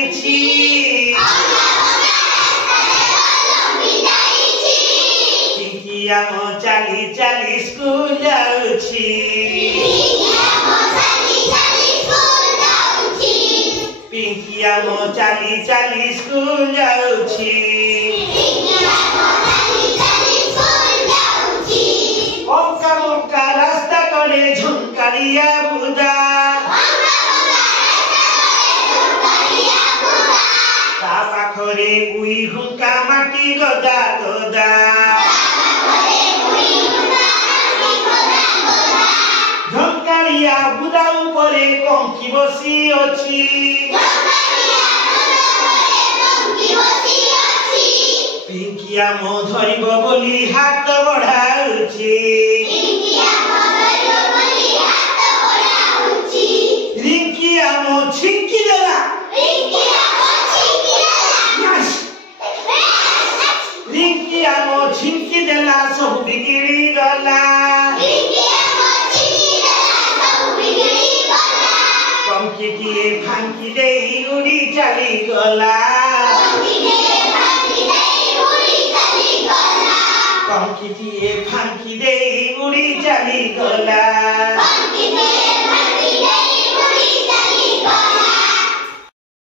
ଯାଇଛି ପିଙ୍କିଆ ମୋ ଚାଲି ଚାଲି ସ୍କୁଲ ଯାଉଛି ପିଙ୍କିଆ ମୋ ଚାଲି ଚାଲି ସ୍କୁଲ ଯାଉଛି ଅଙ୍କା ବଙ୍କା ରାସ୍ତା କଡ଼େ ଝଙ୍କାଳିଆ ବୁଦା ତା ପାଖରେ ଉଇ ହୁଙ୍କା ମାଟି ଗଦା ଗଦା ଝଙ୍କାଳିଆ ବୁଦା ଉପରେ କଙ୍କି ବସି ଅଛି ପିଙ୍କିଆ ମୋ ଧରିବ ବୋଲି ହାତ ବଢାଉଛି ରିଙ୍କିଆ ମୋ ଛିଙ୍କି ଦେଲା ରିଙ୍କିଆ ମୋ ଛିଙ୍କି ଦେଲା ସବୁ ବିଗିଡ଼ି ଗଲା କଙ୍କିଟିଏ ଫାଙ୍କି ଦେଇ ଉଡ଼ି ଚାଲିଗଲା କଙ୍କିଟିଏ ଫାଙ୍କି ଦେଇ ଉଡ଼ି ଚାଲିଗଲା